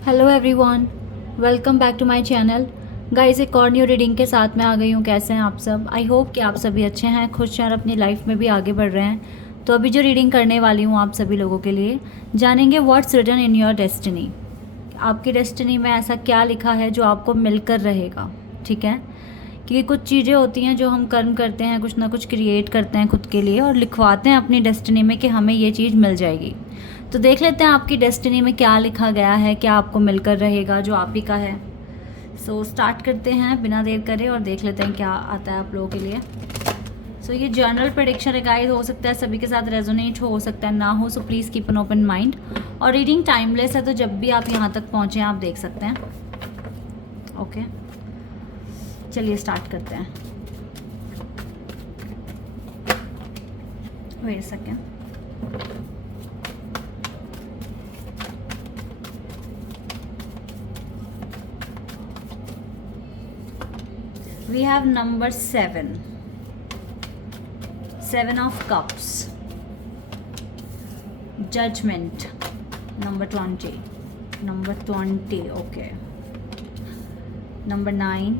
Hello everyone, welcome back to my channel. Guys, एक और new reading के साथ मैं आ गई हूँ। कैसे हैं आप सब? आई होप कि आप सभी अच्छे हैं, खुश हैं और अपनी लाइफ में भी आगे बढ़ रहे हैं। तो अभी जो रीडिंग करने वाली हूँ आप सभी लोगों के लिए, जानेंगे what's written in your destiny. आपकी डेस्टिनी में ऐसा क्या लिखा है जो आपको मिलकर रहेगा। ठीक है, क्योंकि कुछ चीज़ें होती हैं जो हम कर्म करते हैं, कुछ ना कुछ क्रिएट करते हैं खुद के लिए और लिखवाते हैं अपनी डेस्टिनी में कि हमें ये चीज़ मिल जाएगी। तो देख लेते हैं आपकी डेस्टिनी में क्या लिखा गया है, क्या आपको मिलकर रहेगा जो आप ही का है। सो स्टार्ट करते हैं बिना देर करे और देख लेते हैं क्या आता है आप लोगों के लिए। सो ये जनरल प्रेडिक्शन है गाइस, हो सकता है सभी के साथ रेजोनेट हो सकता है ना हो। So please keep an open mind. और रीडिंग टाइमलेस है, तो जब भी आप यहाँ तक पहुँचें आप देख सकते हैं। ओके, चलिए स्टार्ट करते हैं। Wait a second. We have number 7, 7 of cups, judgment, number 20, okay, number 9,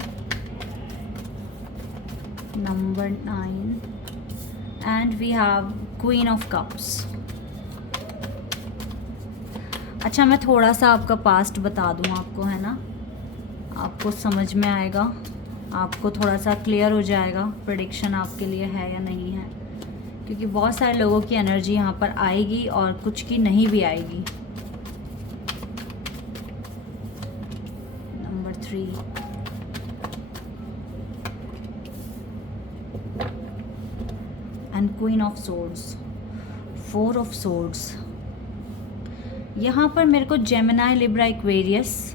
and we have queen of cups. अच्छा, मैं थोड़ा सा आपका पास्ट बता दूँ आपको, है ना, आपको समझ में आएगा, आपको थोड़ा सा क्लियर हो जाएगा प्रेडिक्शन आपके लिए है या नहीं है। क्योंकि बहुत सारे लोगों की एनर्जी यहाँ पर आएगी और कुछ की नहीं भी आएगी। Number 3, and queen of swords, 4 of swords. यहाँ पर मेरे को जेमिनाई, लिब्रा, एक्वेरियस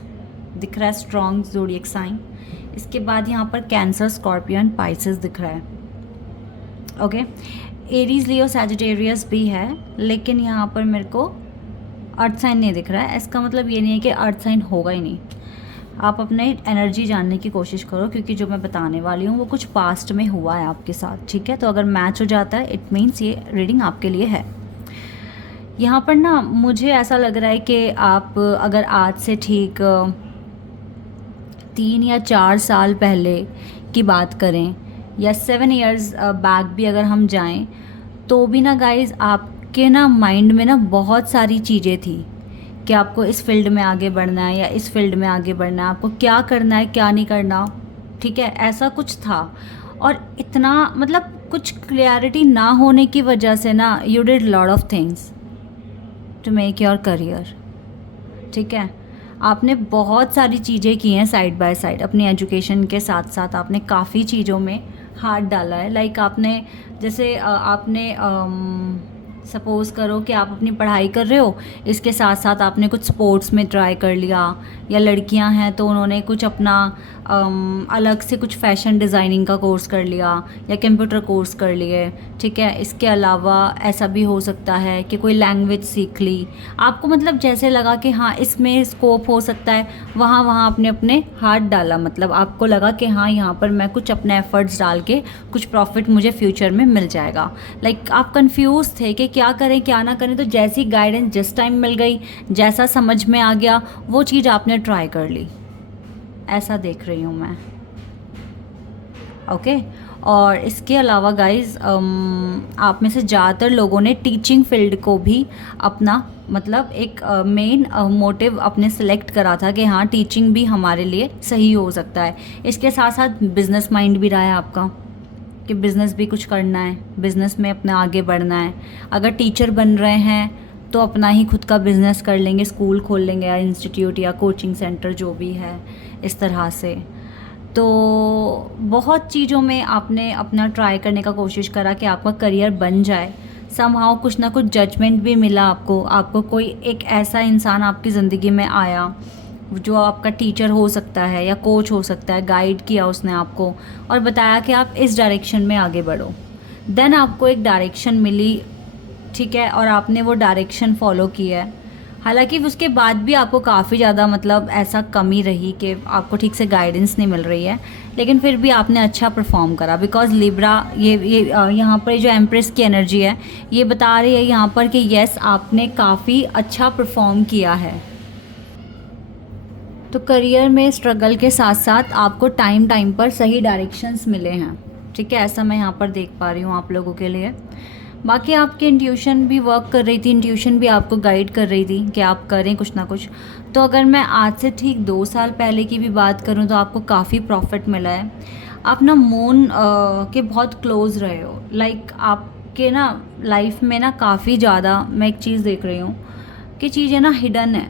दिख रहा है, स्ट्रॉन्ग ज़ोडिएक साइन। इसके बाद यहाँ पर कैंसर, स्कॉर्पियन, पाइसेस दिख रहा है। ओके, एरीज, लियो, सैजिटेरियस भी है, लेकिन यहाँ पर मेरे को अर्थ साइन नहीं दिख रहा है। इसका मतलब ये नहीं है कि अर्थ साइन होगा ही नहीं। आप अपने एनर्जी जानने की कोशिश करो, क्योंकि जो मैं बताने वाली हूँ वो कुछ पास्ट में हुआ है आपके साथ। ठीक है, तो अगर मैच हो जाता है इट मीन्स ये रीडिंग आपके लिए है। यहाँ पर ना मुझे ऐसा लग रहा है कि आप अगर आज से ठीक 3 या 4 साल पहले की बात करें या 7 इयर्स बैक भी अगर हम जाएं, तो भी ना गाइज आपके ना माइंड में ना बहुत सारी चीज़ें थी कि आपको इस फील्ड में आगे बढ़ना है या इस फील्ड में आगे बढ़ना है, आपको क्या करना है क्या नहीं करना। ठीक है, ऐसा कुछ था। और इतना मतलब कुछ क्लियरिटी ना होने की वजह से ना you did lot of things to make your career. ठीक है, आपने बहुत सारी चीज़ें की हैं साइड बाय साइड। अपनी एजुकेशन के साथ साथ आपने काफ़ी चीज़ों में हाथ डाला है। लाइक आपने जैसे आपने सपोज़ करो कि आप अपनी पढ़ाई कर रहे हो, इसके साथ साथ आपने कुछ स्पोर्ट्स में ट्राई कर लिया, या लड़कियां हैं तो उन्होंने कुछ अपना अलग से कुछ फैशन डिज़ाइनिंग का कोर्स कर लिया या कंप्यूटर कोर्स कर लिए। ठीक है, इसके अलावा ऐसा भी हो सकता है कि कोई लैंग्वेज सीख ली आपको, मतलब जैसे लगा कि हाँ इसमें स्कोप हो सकता है, वहाँ वहाँ आपने अपने हाथ डाला। मतलब आपको लगा कि हाँ यहाँ पर मैं कुछ अपने एफर्ट्स डाल के कुछ प्रॉफिट मुझे फ्यूचर में मिल जाएगा। लाइक आप कंफ्यूज थे कि क्या करें क्या ना करें, तो जैसी गाइडेंस जिस टाइम मिल गई, जैसा समझ में आ गया वो चीज़ आपने ट्राई कर ली। ऐसा देख रही हूँ मैं। ओके, और इसके अलावा गाइज आप में से ज़्यादातर लोगों ने टीचिंग फील्ड को भी अपना मतलब एक मेन मोटिव अपने सेलेक्ट करा था कि हाँ टीचिंग भी हमारे लिए सही हो सकता है। इसके साथ साथ बिजनेस माइंड भी रहा है आपका कि बिज़नेस भी कुछ करना है, बिज़नेस में अपना आगे बढ़ना है। अगर टीचर बन रहे हैं तो अपना ही खुद का बिज़नेस कर लेंगे, स्कूल खोल लेंगे या इंस्टीट्यूट या कोचिंग सेंटर जो भी है, इस तरह से। तो बहुत चीज़ों में आपने अपना ट्राई करने का कोशिश करा कि आपका करियर बन जाए। समहाउ कुछ ना कुछ जजमेंट भी मिला आपको कोई एक ऐसा इंसान आपकी ज़िंदगी में आया जो आपका टीचर हो सकता है या कोच हो सकता है, गाइड किया उसने आपको और बताया कि आप इस डायरेक्शन में आगे बढ़ो। देन आपको एक डायरेक्शन मिली, ठीक है, और आपने वो डायरेक्शन फॉलो किया है। हालांकि उसके बाद भी आपको काफ़ी ज़्यादा मतलब ऐसा कमी रही कि आपको ठीक से गाइडेंस नहीं मिल रही है, लेकिन फिर भी आपने अच्छा परफॉर्म करा। बिकॉज लिब्रा ये यहाँ पर जो एम्प्रेस की एनर्जी है ये बता रही है यहाँ पर कि येस आपने काफ़ी अच्छा परफॉर्म किया है। तो करियर में स्ट्रगल के साथ साथ आपको टाइम टाइम पर सही डायरेक्शंस मिले हैं, ठीक है, ऐसा मैं यहाँ पर देख पा रही हूँ आप लोगों के लिए। बाकी आपकी इंट्यूशन भी वर्क कर रही थी, इंट्यूशन भी आपको गाइड कर रही थी कि आप करें कुछ ना कुछ। तो अगर मैं आज से ठीक 2 साल पहले की भी बात करूँ तो आपको काफ़ी प्रॉफिट मिला है। आप ना मून के बहुत क्लोज रहे हो, लाइक आपके ना लाइफ में ना काफ़ी ज़्यादा, मैं एक चीज़ देख रही हूँ कि चीज़ें ना हिडन है,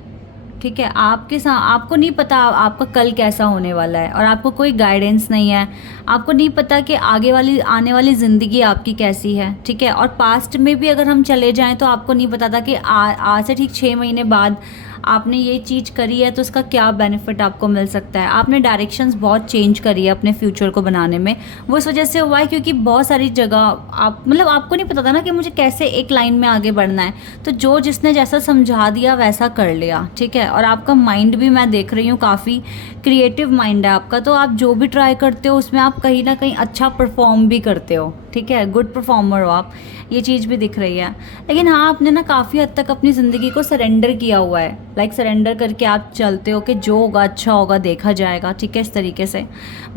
ठीक है। आपके साथ आपको नहीं पता आपका कल कैसा होने वाला है, और आपको कोई गाइडेंस नहीं है, आपको नहीं पता कि आगे वाली आने वाली ज़िंदगी आपकी कैसी है, ठीक है। और पास्ट में भी अगर हम चले जाएं तो आपको नहीं पता था कि आज से ठीक 6 महीने बाद आपने ये चीज़ करी है तो उसका क्या बेनिफिट आपको मिल सकता है। आपने डायरेक्शंस बहुत चेंज करी है अपने फ्यूचर को बनाने में। वो इस वजह से हुआ है क्योंकि बहुत सारी जगह आप मतलब आपको नहीं पता था ना कि मुझे कैसे एक लाइन में आगे बढ़ना है, तो जो जिसने जैसा समझा दिया वैसा कर लिया, ठीक है। और आपका माइंड भी मैं देख रही हूँ काफ़ी क्रिएटिव माइंड है आपका, तो आप जो भी ट्राई करते हो उसमें आप कहीं ना कहीं अच्छा परफॉर्म भी करते हो, ठीक है, गुड परफॉर्मर हो आप, ये चीज़ भी दिख रही है। लेकिन हाँ, आपने ना काफ़ी हद तक अपनी ज़िंदगी को सरेंडर किया हुआ है, लाइक सरेंडर करके आप चलते हो कि जो होगा अच्छा होगा, देखा जाएगा, ठीक है, इस तरीके से।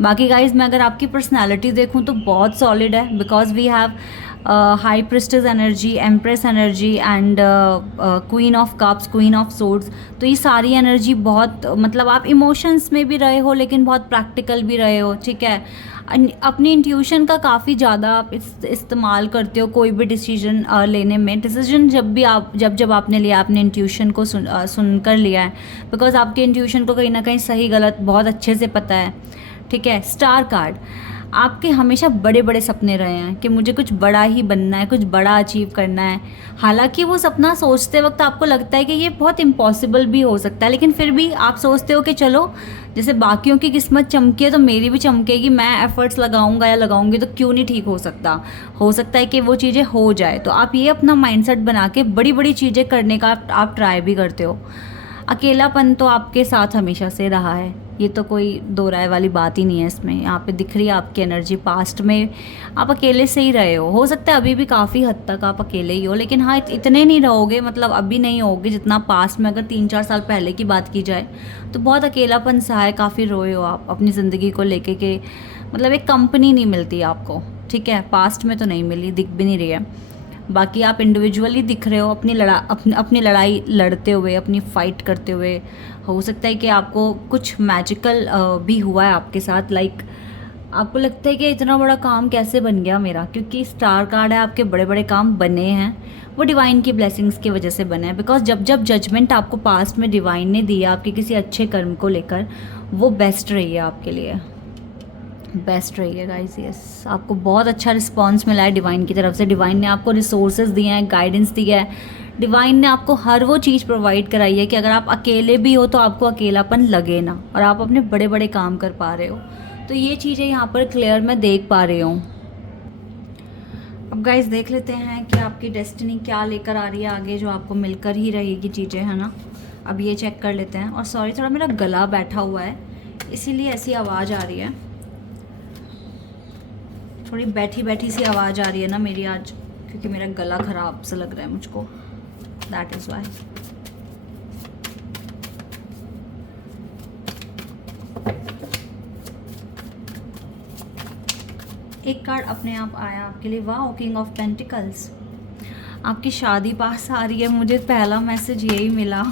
बाकी गाइज मैं अगर आपकी पर्सनैलिटी देखूँ तो बहुत सॉलिड है, because we have high priestess energy, empress energy and queen of cups, queen of swords. तो ये सारी एनर्जी बहुत, मतलब आप इमोशंस में भी रहे हो लेकिन बहुत प्रैक्टिकल भी रहे हो, ठीक है। अपनी इंट्यूशन का काफ़ी ज़्यादा आप इस्तेमाल करते हो कोई भी डिसीजन लेने में। डिसीजन जब आपने लिया, आपने इंट्यूशन को सुन कर लिया है, बिकॉज आपके इंट्यूशन को कहीं ना कहीं सही गलत बहुत अच्छे से पता है, ठीक है। स्टार कार्ड, आपके हमेशा बड़े बड़े सपने रहे हैं कि मुझे कुछ बड़ा ही बनना है, कुछ बड़ा अचीव करना है। हालांकि वो सपना सोचते वक्त आपको लगता है कि ये बहुत इम्पॉसिबल भी हो सकता है, लेकिन फिर भी आप सोचते हो कि चलो, जैसे बाकियों की किस्मत चमकी है तो मेरी भी चमकेगी, मैं एफर्ट्स लगाऊंगा या लगाऊंगी तो क्यों नहीं ठीक हो सकता है कि वो चीज़ें हो जाए। तो आप ये अपना माइंडसेट बना के बड़ी बड़ी चीज़ें करने का आप ट्राई भी करते हो। अकेलापन तो आपके साथ हमेशा से रहा है, ये तो कोई दो राय वाली बात ही नहीं है इसमें। यहाँ पे दिख रही है आपकी एनर्जी, पास्ट में आप अकेले से ही रहे हो सकता है अभी भी काफ़ी हद तक आप अकेले ही हो, लेकिन हाँ इतने नहीं रहोगे, मतलब अभी नहीं होगे जितना पास्ट में। अगर 3-4 साल पहले की बात की जाए तो बहुत अकेलापन सा है, काफ़ी रोए हो आप अपनी ज़िंदगी को लेके के, मतलब एक कंपनी नहीं मिलती आपको, ठीक है। पास्ट में तो नहीं मिली, दिख भी नहीं रही है। बाकी आप इंडिविजुअली दिख रहे हो, अपनी लड़ाई लड़ते हुए, अपनी फाइट करते हुए। हो सकता है कि आपको कुछ मैजिकल भी हुआ है आपके साथ, लाइक आपको लगता है कि इतना बड़ा काम कैसे बन गया मेरा, क्योंकि स्टार कार्ड है, आपके बड़े बड़े काम बने हैं वो डिवाइन की ब्लेसिंग्स की वजह से बने हैं। बिकॉज जब जब जजमेंट आपको पास्ट में डिवाइन ने दिया आपके किसी अच्छे कर्म को लेकर, वो बेस्ट रही है आपके लिए, बेस्ट रही है गाइस। यस, आपको बहुत अच्छा रिस्पांस मिला है डिवाइन की तरफ से। डिवाइन ने आपको रिसोर्सेज दिए हैं, गाइडेंस दिया है, डिवाइन ने आपको हर वो चीज़ प्रोवाइड कराई है कि अगर आप अकेले भी हो तो आपको अकेलापन लगे ना, और आप अपने बड़े बड़े काम कर पा रहे हो। तो ये चीज़ें यहाँ पर क्लियर मैं देख पा रही हूँ। अब गाइस देख लेते हैं कि आपकी डेस्टिनी क्या लेकर आ रही है आगे, जो आपको मिलकर ही रहेगी चीज़ें, है ना। अब ये चेक कर लेते हैं। और सॉरी, थोड़ा मेरा गला बैठा हुआ है इसीलिए ऐसी आवाज़ आ रही है, थोड़ी बैठी बैठी सी आवाज़ आ रही है ना मेरी आज, क्योंकि मेरा गला ख़राब सा लग रहा है मुझको, दैट इज़ वाई। एक कार्ड अपने आप आया आपके लिए, वाह, किंग ऑफ पेंटिकल्स। आपकी शादी पास आ रही है, मुझे पहला मैसेज यही मिला।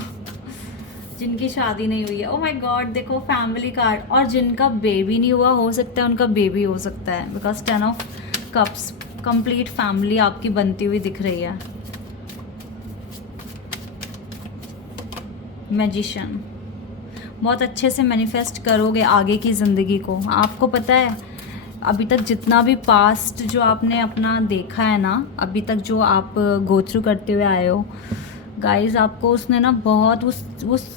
जिनकी शादी नहीं हुई है, ओह माय गॉड, देखो फैमिली कार्ड। और जिनका बेबी नहीं हुआ, हो सकता है उनका बेबी हो सकता है, because 10 of cups, complete family आपकी बनती हुई दिख रही है। मैजिशियन, बहुत अच्छे से मैनिफेस्ट करोगे आगे की ज़िंदगी को। आपको पता है अभी तक जितना भी पास्ट जो आपने अपना देखा है ना, अभी तक जो आप गो थ्रू करते हुए आए हो गाइस, आपको उसने ना बहुत उस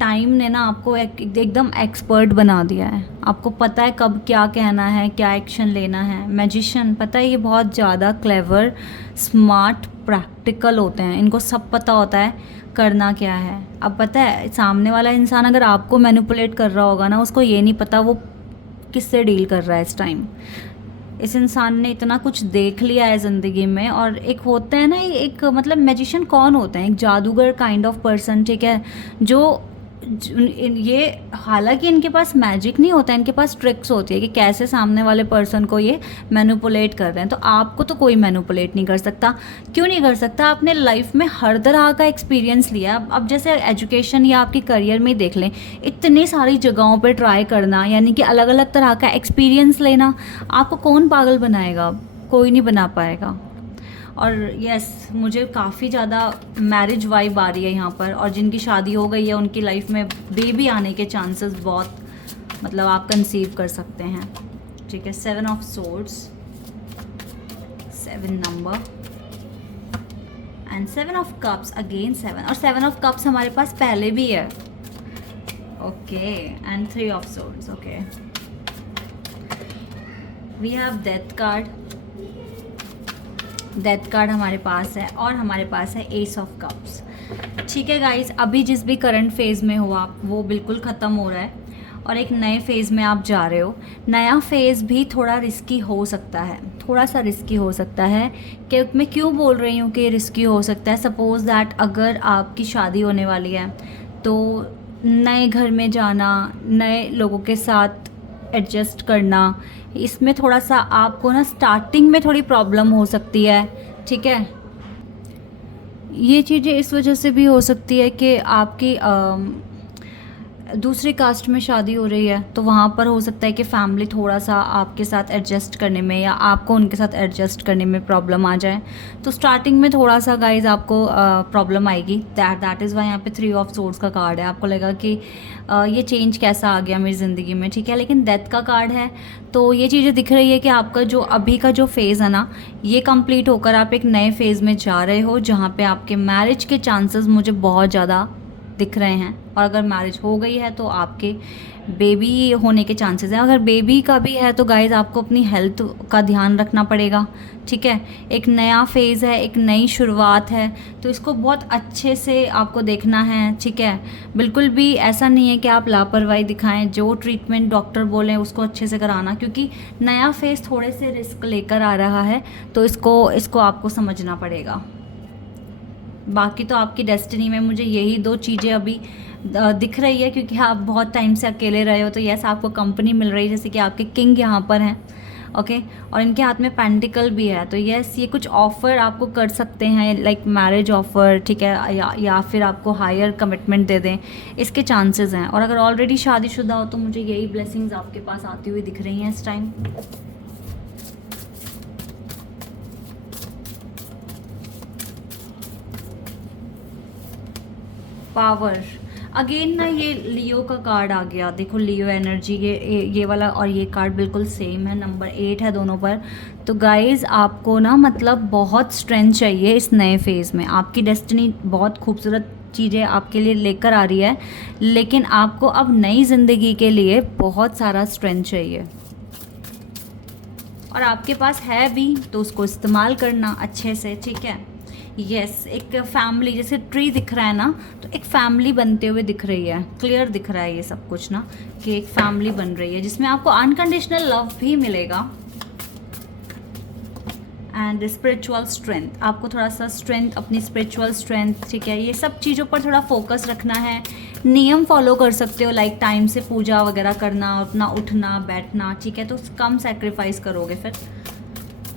टाइम ने ना आपको एकदम एक्सपर्ट बना दिया है। आपको पता है कब क्या कहना है, क्या एक्शन लेना है। मैजिशियन, पता है ये बहुत ज़्यादा क्लेवर, स्मार्ट, प्रैक्टिकल होते हैं, इनको सब पता होता है करना क्या है। अब पता है सामने वाला इंसान अगर आपको मैनिपुलेट कर रहा होगा ना, उसको ये नहीं पता वो किससे डील कर रहा है इस टाइम। इस इंसान ने इतना कुछ देख लिया है ज़िंदगी में। और एक होता है ना, एक मतलब मैजिशियन कौन होता है, एक जादूगर काइंड ऑफ पर्सन, ठीक है, जो ये हालांकि इनके पास मैजिक नहीं होता, इनके पास ट्रिक्स होती है कि कैसे सामने वाले पर्सन को ये मैनिपुलेट कर रहे हैं। तो आपको तो कोई मैनिपुलेट नहीं कर सकता। क्यों नहीं कर सकता? आपने लाइफ में हर तरह का एक्सपीरियंस लिया। अब जैसे एजुकेशन या आपके करियर में ही देख लें, इतनी सारी जगहों पे ट्राई करना, यानी कि अलग अलग तरह का एक्सपीरियंस लेना, आपको कौन पागल बनाएगा? कोई नहीं बना पाएगा। और यस, मुझे काफ़ी ज़्यादा मैरिज वाइब आ रही है यहाँ पर, और जिनकी शादी हो गई है उनकी लाइफ में बेबी आने के चांसेस बहुत, मतलब आप कंसीव कर सकते हैं। ठीक है, 7 of swords, 7 number, and 7 of cups, again 7, और 7 ऑफ कप्स हमारे पास पहले भी है। Okay, and 3 of swords. Okay, we have death card, death card हमारे पास है, और हमारे पास है एस ऑफ कप्स। ठीक है गाइस, अभी जिस भी करंट फेज़ में हो आप, वो बिल्कुल ख़त्म हो रहा है और एक नए फेज़ में आप जा रहे हो। नया फेज़ भी थोड़ा रिस्की हो सकता है, थोड़ा सा रिस्की हो सकता है। कि मैं क्यों बोल रही हूँ कि रिस्की हो सकता है? सपोज़ दैट अगर आपकी शादी होने वाली है तो नए घर में जाना, नए लोगों के साथ एडजस्ट करना, इसमें थोड़ा सा आपको ना स्टार्टिंग में थोड़ी प्रॉब्लम हो सकती है। ठीक है, ये चीज़ें इस वजह से भी हो सकती है कि आपकी दूसरी कास्ट में शादी हो रही है, तो वहाँ पर हो सकता है कि फैमिली थोड़ा सा आपके साथ एडजस्ट करने में या आपको उनके साथ एडजस्ट करने में प्रॉब्लम आ जाए। तो स्टार्टिंग में थोड़ा सा गाइज आपको प्रॉब्लम आएगी। दैट इज़ वाई यहाँ पे 3 ऑफ सोर्ड्स का कार्ड है। आपको लगेगा कि ये चेंज कैसा आ गया मेरी ज़िंदगी में। ठीक है, लेकिन डेथ का कार्ड है, तो ये चीज़ें दिख रही है कि आपका जो अभी का जो फेज़ है ना, ये कंप्लीट होकर आप एक नए फेज़ में जा रहे हो, जहाँ पे आपके मैरिज के चांसेस मुझे बहुत ज़्यादा दिख रहे हैं। और अगर मैरिज हो गई है तो आपके बेबी होने के चांसेस हैं। अगर बेबी का भी है तो गाइज आपको अपनी हेल्थ का ध्यान रखना पड़ेगा। ठीक है, एक नया फेज़ है, एक नई शुरुआत है, तो इसको बहुत अच्छे से आपको देखना है। ठीक है, बिल्कुल भी ऐसा नहीं है कि आप लापरवाही दिखाएं। जो ट्रीटमेंट डॉक्टर बोलें उसको अच्छे से कराना, क्योंकि नया फेज़ थोड़े से रिस्क लेकर आ रहा है, तो इसको आपको समझना पड़ेगा। बाकी तो आपकी डेस्टिनी में मुझे यही 2 चीज़ें अभी दिख रही है, क्योंकि आप बहुत टाइम से अकेले रहे हो, तो यस आपको कंपनी मिल रही है, जैसे कि आपके किंग यहाँ पर हैं। ओके, और इनके हाथ में पेंटिकल भी है, तो यस ये कुछ ऑफ़र आपको कर सकते हैं, लाइक मैरिज ऑफ़र। ठीक है, या फिर आपको हायर कमिटमेंट दे दें, इसके चांसेस हैं। और अगर ऑलरेडी शादीशुदा हो तो मुझे यही ब्लेसिंग्स आपके पास आती हुई दिख रही हैं इस टाइम। पावर, अगेन ना ये लियो का कार्ड आ गया। देखो लियो एनर्जी, ये वाला और ये कार्ड बिल्कुल सेम है, नंबर 8 है दोनों पर। तो गाइज़ आपको ना मतलब बहुत स्ट्रेंथ चाहिए इस नए फेज़ में। आपकी डेस्टिनी बहुत खूबसूरत चीज़ें आपके लिए लेकर आ रही है, लेकिन आपको अब नई ज़िंदगी के लिए बहुत सारा स्ट्रेंथ चाहिए, और आपके पास है भी, तो उसको इस्तेमाल करना अच्छे से। ठीक है, यस एक फैमिली, जैसे ट्री दिख रहा है ना, तो एक फैमिली बनते हुए दिख रही है। क्लियर दिख रहा है ये सब कुछ ना, कि एक फैमिली बन रही है जिसमें आपको अनकंडीशनल लव भी मिलेगा, एंड स्पिरिचुअल स्ट्रेंथ। आपको थोड़ा सा स्ट्रेंथ, अपनी स्पिरिचुअल स्ट्रेंथ, ठीक है, ये सब चीज़ों पर थोड़ा फोकस रखना है। नियम फॉलो कर सकते हो, लाइक टाइम से पूजा वगैरह करना, अपना उठना बैठना। ठीक है, तो कम सेक्रीफाइस करोगे फिर,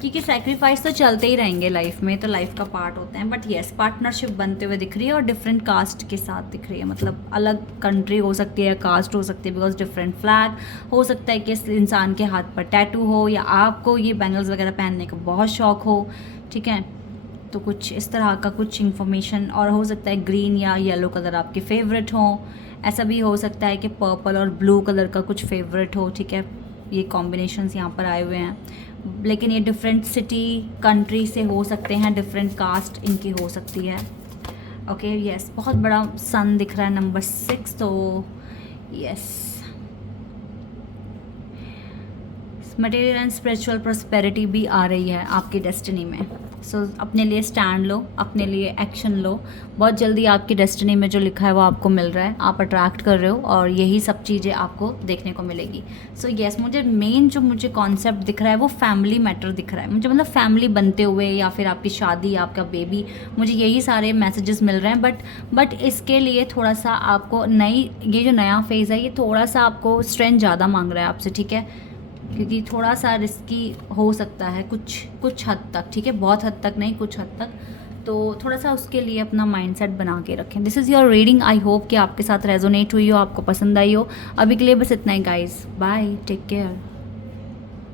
क्योंकि सेक्रीफाइस तो चलते ही रहेंगे लाइफ में, तो लाइफ का पार्ट होते हैं। बट येस पार्टनरशिप बनते हुए दिख रही है, और डिफरेंट कास्ट के साथ दिख रही है, मतलब अलग कंट्री हो सकती है, कास्ट हो सकती है, बिकॉज डिफरेंट फ्लैग हो सकता है कि इस इंसान के हाथ पर टैटू हो, या आपको ये बैंगल्स वगैरह पहनने का बहुत शौक हो। ठीक है, तो कुछ इस तरह का कुछ इन्फॉर्मेशन, और हो सकता है ग्रीन या येलो कलर आपके फेवरेट हो। ऐसा भी हो सकता है कि पर्पल और ब्लू कलर का कुछ फेवरेट हो। ठीक है, ये कॉम्बिनेशंस यहाँ पर आए हुए हैं, लेकिन ये डिफरेंट सिटी कंट्री से हो सकते हैं, डिफरेंट कास्ट इनकी हो सकती है। ओके, यस बहुत बड़ा सन दिख रहा है, नंबर 6। तो yes material and spiritual prosperity भी आ रही है आपकी डेस्टिनी में। सो अपने लिए स्टैंड लो, अपने लिए एक्शन लो। बहुत जल्दी आपकी डेस्टिनी में जो लिखा है वो आपको मिल रहा है, आप अट्रैक्ट कर रहे हो और यही सब चीज़ें आपको देखने को मिलेगी। सो येस, मुझे मेन जो मुझे कॉन्सेप्ट दिख रहा है वो फैमिली मैटर दिख रहा है मुझे, मतलब फैमिली बनते हुए या फिर आपकी शादी, आपका बेबी, मुझे यही सारे मैसेजेस मिल रहे हैं। बट इसके लिए थोड़ा सा आपको ये जो नया फेज़ है ये थोड़ा सा आपको स्ट्रेंथ ज़्यादा मांग रहा है आपसे, ठीक है, क्योंकि थोड़ा सा रिस्की हो सकता है कुछ हद तक, ठीक है, बहुत हद तक नहीं, कुछ हद तक। तो थोड़ा सा उसके लिए अपना माइंडसेट बना के रखें। This is your reading, I hope कि आपके साथ रेजोनेट हुई हो, आपको पसंद आई हो। अभी के लिए बस इतना ही गाइस, बाय, टेक केयर।